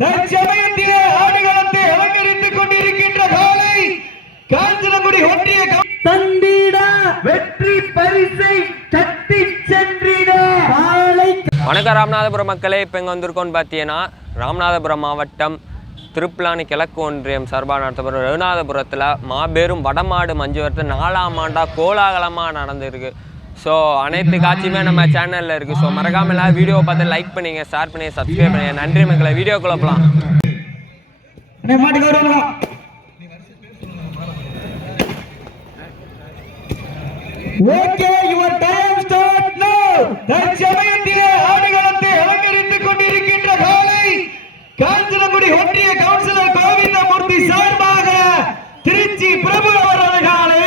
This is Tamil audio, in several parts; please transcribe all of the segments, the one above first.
தற்சமயத்திலே ஆடுகளத்தை அலங்கரித்துக் கொண்டிருக்கின்ற காலை காஞ்சனகுடி ஒன்றிய தந்திட வெற்றி பரிசை தட்டி சென்றிட காலை. வணக்கம் ராமநாதபுரம் மக்களே, இப்போ இங்கே வந்திருக்கோன்னு பார்த்தீங்கன்னா ராமநாதபுரம் மாவட்டம் திருப்புலானி கிழக்கு ஒன்றியம் சார்பாக நடத்தப்படும் ரகுநாதபுரத்தில் மாபெரும் வடமாடு மஞ்சு வரத்து 4ஆம் ஆண்டாக கோலாகலமாக நடந்திருக்கு. ஸோ அனைத்து காட்சியுமே நம்ம சேனலில் இருக்குது. ஸோ மறக்காமல் எல்லாம் வீடியோவை பார்த்து லைக் பண்ணிங்க, ஷேர் பண்ணி, சப்ஸ்கிரைப் பண்ணுங்க. நன்றி மக்களை. வீடியோக்குள்ள போகலாம். Okay, your time start now. தற்சமயத்திலே ஆடுகளத்தை அலங்கரித்துக் கொண்டிருக்கின்ற காலை காஞ்சனகுடி ஒன்றிய கவுன்சிலர் கோவிந்தமூர்த்தி சார்பாக திருச்சி பிரபு அவரது காலை.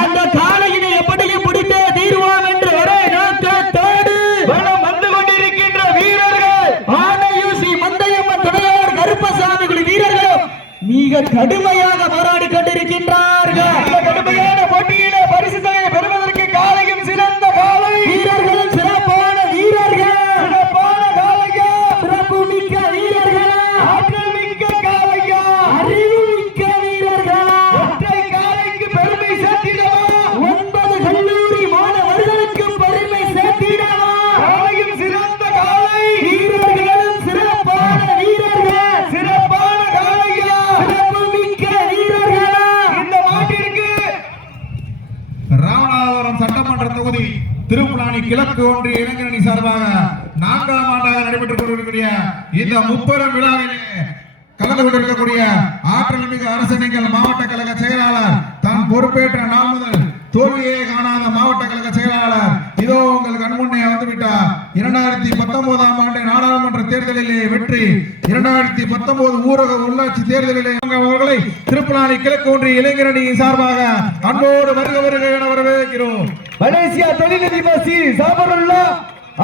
அந்த காலையினை எப்படியும் பிடித்தே தீர்வோம் என்று ஒரே நோக்கத்தோடு வளம் வந்து கொண்டிருக்கின்ற வீரர்கள் ஆனையூசி மந்தையம்மன் துணையார் கருப்பசாமிகுடி வீரர்களும் மிக கடுமையாக போராடி கொண்டிருக்கின்றார்கள். கடுமையான போட்டியிலே பரிசு தொகையை பெறுவதற்கு காலையும் சிறந்த காலை வீரர்களும் சிறப்பான வீரர்கள், சிறப்பான காலையா, சிறப்பு மிக்க வீரர்கள், ஆற்றல் மிக்க காலையா, அறிவு மிக்க வீரர்கள். ஒற்றை காலைக்கு பெருமை சேர்த்திடவா, 9 கல்லூரி மாணவர்களுக்கு பெருமை சேர்த்திடவா. காலையும் சிறந்த காலை வீரர்களும் சிறப்பான வீரர்கள், சிறப்பான காலையா, சிறப்பு மிக்க வீரர்கள். இந்த மாட்டிற்கு ராமநாதபுரம் சட்டமன்ற தொகுதி திருப்புலானி கிழக்கு ஒன்றிய இளைஞரணி சார்பாக 4ஆம் ஆண்டாக நடைபெற்றுக் கொண்டிருக்கக்கூடிய இந்த முப்பெரும் விழாவிலே கலந்து கொண்டிருக்கக்கூடிய ஆற்றல் மிகு அரசணிகள் மாவட்ட கழக செயலாளர் தான் பொறுப்பேற்ற நாள் முதல் தோல்வியே காணாத மாவட்ட கழக செயலாளர் இதோ உங்கள் கண்முன்னே வந்துவிட்டார். 2019ஆம் ஆண்டு நாடாளுமன்ற தேர்தலிலே வெற்றி, 2019 ஊரக உள்ளாட்சி தேர்தலிலே அவர்களை திருப்புலானி கிழக்கு ஒன்றிய இளைஞரணியின் சார்பாக அன்போடு வருக என வரவேற்கிறோம். மலேசியா தொழிலதிபர் சி சாபருல்லா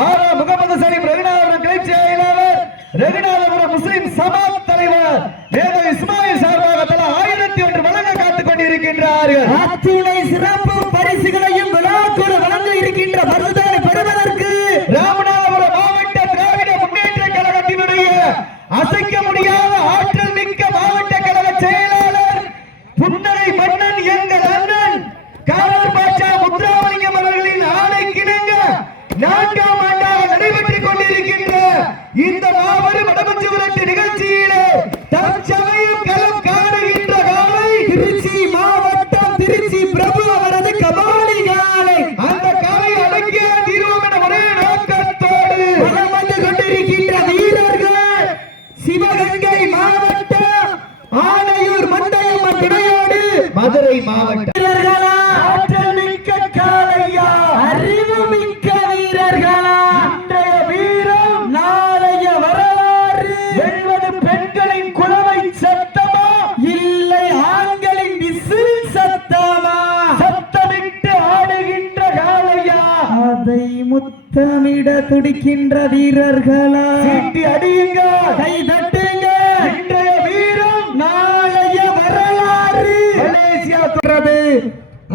ஆரா முகமது சலீம் ரகுநாதபுரம் கிளை செயலாளர், ரகுநாதபுரம் முஸ்லிம் சமாஜ் தலைவர் வேத இஸ்மாயில் சார்பாக தலா 1001 வழங்க காத்துக் கொண்டிருக்கின்றார்கள். அத்துணை சிறப்பு பரிசுகளையும் விழாக்குழு வழங்க இருக்கின்ற பரிசுகளை பெறுவதற்கு ராமநாதபுரம் மாவட்ட திராவிட முன்னேற்ற கழகத்தினுடைய அசைக்க முடியாத ஆற்றல் மிக்க மாவட்ட கழக செயலாளர் புன்னரை மன்னன் எங்கள் அண்ணன் காவல் பாட்சா முத்துராமலிங்கம் அவர்களின் ஆணைக்கிணங்க 4ஆம் ஆண்டாக நடைபெற்றுக் கொண்டிருக்கின்ற இந்த மாபெரும் வடமஞ்சு விரட்டு நிகழ்ச்சியிலே தற்சமயம் களம் காணுகின்ற காலை திருச்சி மாவட்டம் திருச்சி பிரபு அவரது கபாலி காலை. அந்த காலை அடங்கிய தீர்வோம் என ஒரே நோக்கத்தோடு வலம் வந்து கொண்டிருக்கின்ற வீரர்கள் சிவகங்கை மாவட்டம் ஆனையூர் மந்தையம்மன் துணையோடு மதுரை மாவட்ட வீரர்களா, ஆற்றல் மிக்க காலையா, அறிவு மிக்க வீரர்களா. இன்றைய வீரம் நாளைய வரலாறு. வெல்வது பெண்களின் குலவை சத்தமா, இல்லை ஆண்களின் விசில் சத்தமா? சத்தமிட்டு ஆடுகின்ற காலையா, அதை முத்தமிட துடிக்கின்ற வீரர்களா. சீட்டி அடியுங்க, கை தட்டுங்க. இன்றைய வீரம் நாளைய வரலாறு. மலேசியா தொடர்பு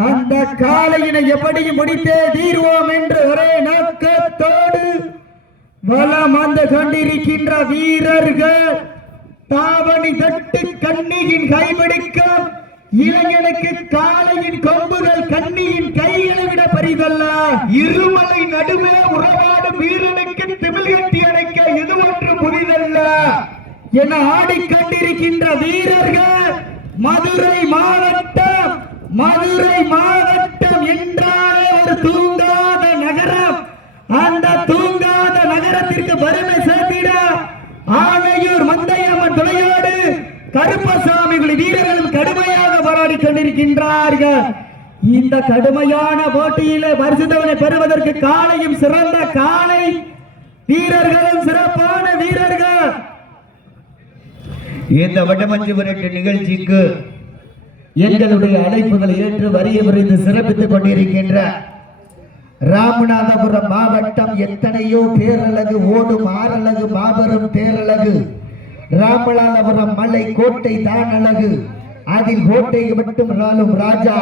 அந்த காலையினை எப்படியும் முடித்தே தீர்வோம் என்று ஒரே நோக்கத்தோடு வலம் வந்து கொண்டிருக்கின்ற வீரர்கள் தாவணி தட்டு கண்ணியின் கைபிடிக்கும் இளைஞனுக்கு காலையின் கொம்புகள் கண்ணியின் கைகளை விட பரிதல்ல. இருமலை நடுவே உறவாடும் வீரனுக்கு திமிழ் கட்டி அடைக்க இது ஒன்று புதிதல்ல என ஆடிக்கொண்டிருக்கின்ற வீரர்கள் மதுரை மாவட்டம். மதுரை மாவட்டம் என்றாலே ஒரு தூங்காத நகரம். அந்த தூங்காத நகரத்திற்கு பெருமை சேர்த்திட ஆனையூர் மந்தையம்மன் துணையோடு கருப்பசாமிகுடி வீரர்களும் கடுமையாக போராடி கொண்டிருக்கின்றார்கள். இந்த கடுமையான போட்டியிலே பரிசுத்தவனை பெறுவதற்கு காலையும் சிறந்த காலை வீரர்களும் சிறப்பான வீரர்கள். இந்த வடமஞ்சு விரட்டு நிகழ்ச்சிக்கு எங்களுடைய அழைப்புகளை ஏற்று வரிய விரைந்து சிறப்பித்துக் கொண்டிருக்கின்ற ராமநாதபுரம் மாவட்டம் எத்தனையோ பேரழகு ஓடும் ஆறழகு மாபெரும் பேரழகு ராமநாதபுரம் மலை கோட்டை தான் அழகு, அதில் கோட்டை மட்டும் நாளும் ராஜா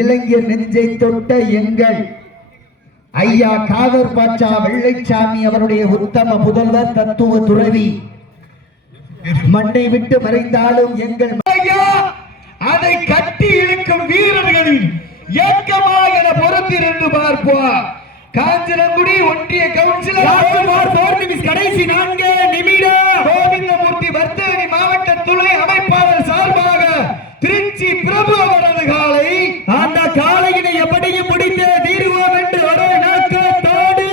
இளைஞர் நெஞ்சை தொட்ட எங்கள் ஐயா காதர் பாட்சா வெள்ளைச்சாமி அவருடைய உத்தம புதல்வர் தத்துவ துறவி மண்ணை விட்டு மறைந்தாலும் எங்கள் அதை கட்டி இழுக்கும் வீரர்களின் ஏக்கமாக பொறுத்திருந்து பார்ப்போம். காஞ்சனங்குடி ஒன்றிய கவுன்சிலர் கடைசி 4 நிமிடம் கோவிந்தமூர்த்தி வர்த்தகனி மாவட்ட துணை அமைப்பாளர் சார்பாக திருச்சி பிரபு அவரது காலை அந்த காலையினை எப்படியும் முடித்து தீர்வோம் என்று ஒரே நோக்கத்தோடு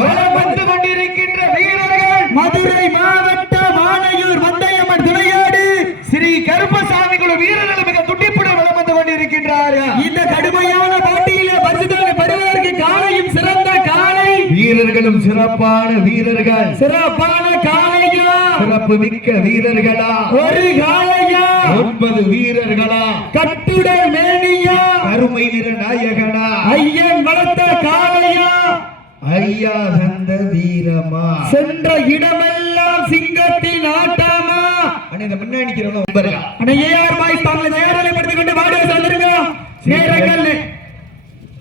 வலம் வந்து கொண்டிருக்கின்ற வீரர்கள் மதுரை மாவட்ட மானையூர் மந்தையம்மன் துணையோடு ஸ்ரீ கருப்பசாமி குழு வீரர்கள் மிக துடிப்புடன் வலம் வந்து கொண்டிருக்கின்றார்கள். இந்த கடுமையான போட்டியிலே பரிசுகளை பெறுவதற்கு காலையும் சிறந்த காலை வீரர்களும் சிறப்பான வீரர்கள் சிறப்பான காலையா சிறப்பு மிக்க வீரர்களா ஒரு காலையா 9 வீரர்களா கட்டுடல் மேனியா அருமை நிற நாயகனா ஐயன் வளர்த்த காலையா ஐயா தந்த வீரமா சென்ற இடமெல்லாம் சிங்கத்தின் ஆட்டமா அண்ணே முன்னாடி நிக்கிறவங்க அண்ணே ஏஆர் பாய்ஸ் தாங்களை நேரலைப்படுத்திக் கொண்டு வாடிய சொல்லுங்க நேரங்கள்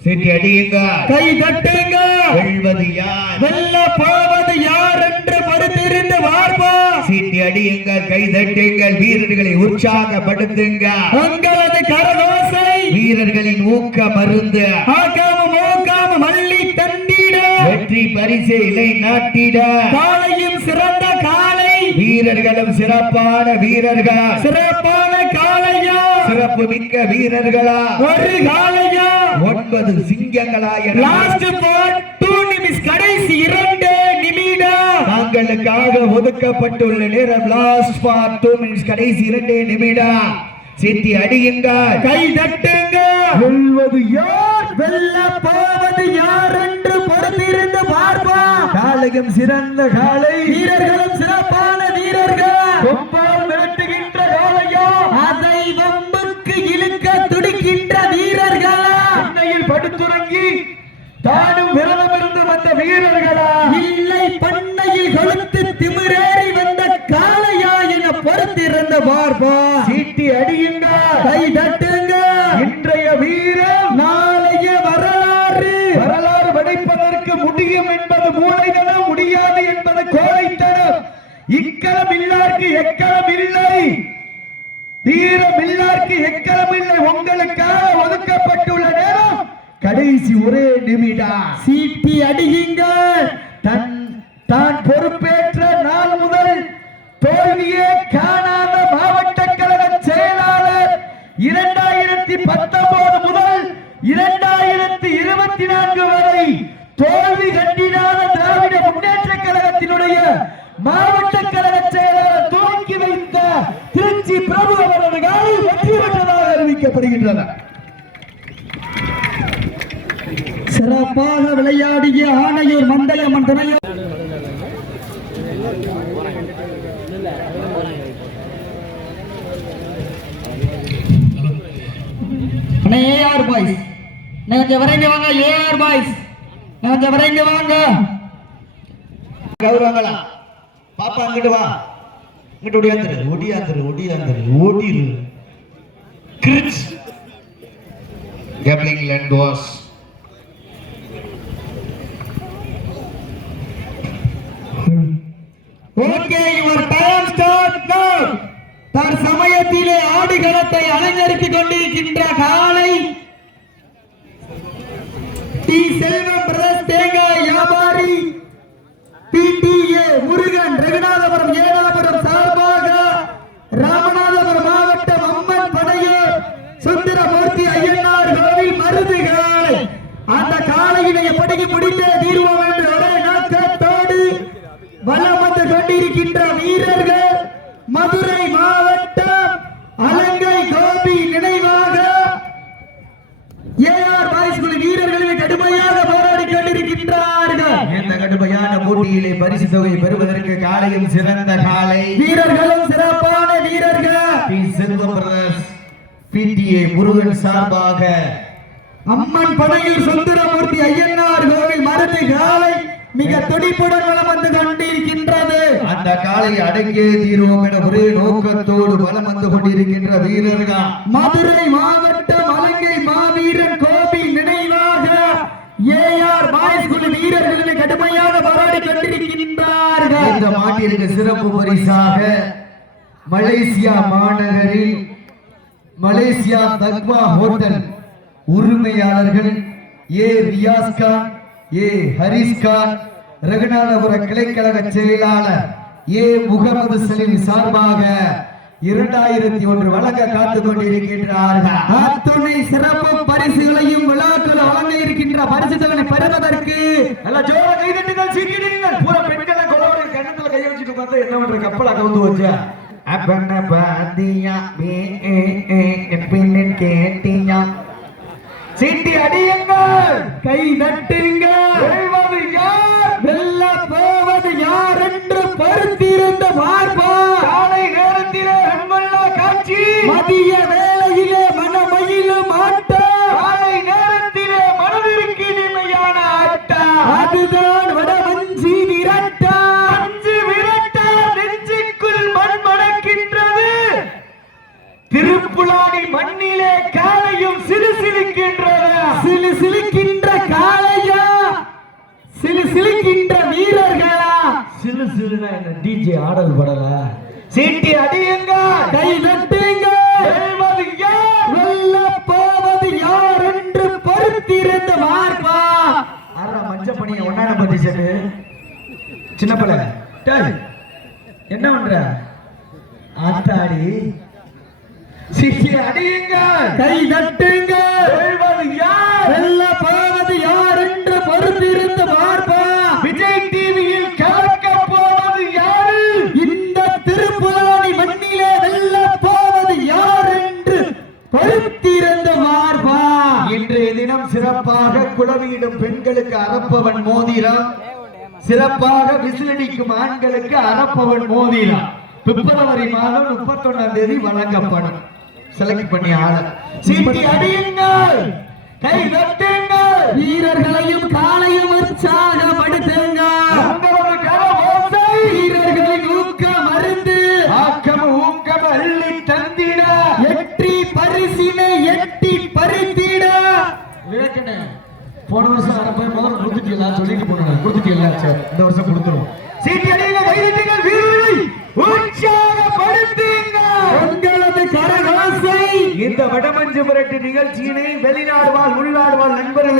சீட்டி அடியுங்க கை தட்டுங்க வெல்வது யார் வெல்ல போவது யார் என்று மறுத்திருந்து வார்ப்பா சீட்டி அடியுங்க கை தட்டுங்கள் வீரர்களை உற்சாகப்படுத்துங்க உங்களது கரகோசை வீரர்களின் ஊக்க மருந்து ஆக்காம ஊக்காம மல்லி தண்டிட வெற்றி பரிசை இலை நாட்டிட காலையும் சிறந்த காலை வீரர்களும் சிறப்பான வீரர்கள் சிறப்பான காலையா சிறப்பு மிக்க வீரர்களா ஒரு காலையா 9 சிங்கங்களா லாஸ்ட் பார்ட் 2 நிமிஷம் கடைசி 2 நிமிடம் தாங்களுக்காக ஒதுக்கப்பட்டுள்ள நேரம் லாஸ்ட் பார்ட் 2 மினிட்ஸ் கடைசி 2 நிமிடம் சித்தி அடியுங்க கை தட்டுங்க வெல்வது யார் வெல்ல போவது யார் என்று பொறுத்திருந்து பார்ப்பா காலையும் சிறந்த காலை வீரர்களும் சிறப்பான வீரர்கள் கொம்பால் மிரட்டுகின்ற காலையா அதை வம்புக்கு இழுக்க துடிக்கின்ற வீரர்கள் சென்னையில் படுத்துறங்கி தானும் விரதமிருந்து வந்த வீரர்களா இல்லை பண்ணையில் கொளுத்து திமிரேறி வந்த காளையா என பொறுத்திருந்த பார்ப்பா சீட்டி அடியுங்க கை தட்டுங்க இன்றைய வீரம் நாளைய வரலாறு வரலாறு படைப்பதற்கு முடியும் என்பது மூளைதனம் முடியாது என்பது கோழைத்தனம் இக்களம் இல்லாருக்கு எக்களம் இல்லை வீரம் இல்லாருக்கு எக்களம் இல்லை உங்களுக்காக ஒதுக்கப்பட்டுள்ள நேரம் கடைசி ஒரே நிமிடம் சீட்டி அடியுங்க தான் பொறுப்பேற்ற நாள் முதல் தோல்வியே காணாத மாவட்ட கழக செயலாளர் 2019 முதல் 2024 வரை தோல்வி கண்டிடாத திராவிட முன்னேற்ற கழகத்தினுடைய மாவட்ட கழக செயலாளர் துவக்கி வைத்த திருச்சி பிரபு அவரது காலை வெற்றி பெற்றதாக அறிவிக்கப்படுகின்றனர். சிறப்பாக விளையாடிய ஆணையூர் மந்தையம்மன் துணையோர் ஏஆர் பாய்ஸ் கொஞ்சம் விரைந்து வாங்க. ஏஆர் பாய்ஸ் கொஞ்சம் விரைந்து வாங்க. கௌரவங்களா பாப்பா அங்கிட்டு வா, இங்கிட்டு ஓடிரு கிரிச் கேப்லிங் லேண்ட் வாஸ் okay your time start now. தற்சமயத்திலே ஆடுகளத்தை அலங்கரித்துக் கொண்டிருக்கின்ற காலை டி செல்வம் பிரதர்ஸ் தேங்காய் வியாபாரி பிடிஏ முருகன் ரகுநாதபுரம் ஏனாபுரம் சார்பாக ராமநாதபுரம் மாவட்டம் அம்மன் படையூர் சுந்தரமூர்த்தி ஐயனார் கோவில் மருது காலை அந்த காலையினை எப்படியும் முடித்தே தீர்வோம் என்று ஒரே நோக்கத்தோடு வலம் வந்து கொண்டிருக்கின்ற வீரர்கள் மதுரை மாவட்டம் அலங்கை கோபி நினைவாக ஏஆர் பாய்ஸ் குழு வீரர்கள் கடுமையாக போராடி கொண்டிருக்கின்றார்கள். இந்த கடுமையான போட்டியிலே பரிசு தொகை பெறுவதற்கு காலையும் சிறந்த காலை வீரர்களும் சிறப்பான வீரர்கள் பி செல்வம் பிரதர்ஸ் பிடிஏ முருகன் சார்பாக அம்மன் படையூர் சுந்தரமூர்த்தி ஐயனார் கோவில் மருது காலை மிக துடிப்புடன் வலம் வந்து கொண்டிருக்கின்றது. அந்த காலை அடங்கியே தீர்வோம் என ஒரே நோக்கத்தோடு வலம் வந்து கொண்டிருக்கின்ற வீரர்கள் மதுரை மாவட்டம் அலங்கை மாவீரன் கோபி நினைவாக ஏஆர் பாய்ஸ் குழு வீரர்களை கடுமையாக போராடி கொண்டிருக்கின்றார்கள். இந்த மாட்டிற்கு சிறப்பு பரிசாக மலேசியா மாநகரில் மலேசியா தக்வா ஹோட்டல் உரிமையாளர்கள் ஏ ரியாஸ்கான், ஏ ஹரிஸ்கான், ரகுநாதபுர கிளைக்கழக செயலாளர் ஏ முகமது சலீம் சார்பாக 2001 வழங்க காத்துக் கொண்டிருக்கின்றார்கள். அத்துணை சிறப்பு பரிசுகளையும் விழாக்கள் வழங்க இருக்கின்ற பரிசுகளை பெறுவதற்கு எல்லாம் ஜோர கைதட்டுங்கள், சீக்கிரங்கள். பூரா பெண்களை கொலவரை கண்ணத்துல கை வச்சுட்டு பார்த்தா என்ன பண்ற கப்பலா கவுந்து வச்சா அப்பன பாதியா பின்ன கேட்டியா சீட்டி அடியுங்கள், கை தட்டுங்கள். வெல்வது யார், வெல்ல போவது யார் என்று பொறுத்திருந்த பார்ப்பா. காலை நேரத்திலே வெண்வெள்ள காட்சி, மதிய வேளையிலே மனமயிலும் ஆட்டம், காலை நேரத்திலே மனதிற்கு இனிமையான ஆட்டம். அதுதான் வடமஞ்சி விரட்டா, அஞ்சு விரட்டா நெஞ்சுக்குள் மண் மணக்கின்றது. திருப்புலானி மண்ணிலே காலையும் சிலுசிலுக்கின்றது. சிலுசிலுக்கின்ற காளையா, சிலுசிலுக்கின்ற வீரர்களா? சிலுசிலுனா என்ன டிஜே ஆடல் படல? சீட்டி அடியுங்க, கை தட்டுங்க. வெல்வது யார், வெல்ல போவது யார் என்று பொறுத்திருந்து பார்ப்பா. ஆறா மஞ்ச பணியை ஒன்னான பத்தி சொல்லு. சின்ன பிள்ளை டேய் என்ன பண்ற? ஆத்தாடி சீட்டி அடியுங்க, கை தட்டுங்க. வெல்வது யார், வெல்ல போவது யார் என்று பொறுத்திருந்து பார்ப்பா. விஜய் டிவியில் கலக்க போவது யாரு? இந்த திருப்புலானி மண்ணிலே வெல்ல போவது யார் என்று பொறுத்திருந்து பார்ப்பா. இன்றைய தினம் சிறப்பாக குளவியிடும் பெண்களுக்கு அரப்பவன் மோதிரம், சிறப்பாக விசிலடிக்கும் ஆண்களுக்கு அரப்பவன் மோதிரம் பிப்ரவரி மாதம் 31ஆம் தேதி வழங்கப்படும். செலக்ட் பண்ணி ஆள சீட்டி அடியுங்கள், கை தட்டுங்கள். வீரர்களையும் காலையும் உற்சாகப்படுத்துங்கள். உங்களது கரவோசை வீரர்களின் ஊக்கம் மருந்து, ஆக்கம் ஊக்கம் அள்ளி தந்திட, எட்டி பரிசினை எட்டி பறித்திட. விவேகனே போன வருஷம் அரப்பை முதல்ல கொடுத்துட்டீங்களா? சொல்லிட்டு போனாங்க, கொடுத்துட்டீங்களா? சரி இந்த வருஷம் கொடுத்துருவோம். சீட்டி அடியுங்க, கை தட்டுங்கள். வீரர்களை உற்சாகப்படுத்துங்க. உங்களது கரகோசை இந்த வடமஞ்சு புரட்டு நிகழ்ச்சியினை வெளிநாடு வாழ் உள்நாடு வாழ் நண்பர்கள்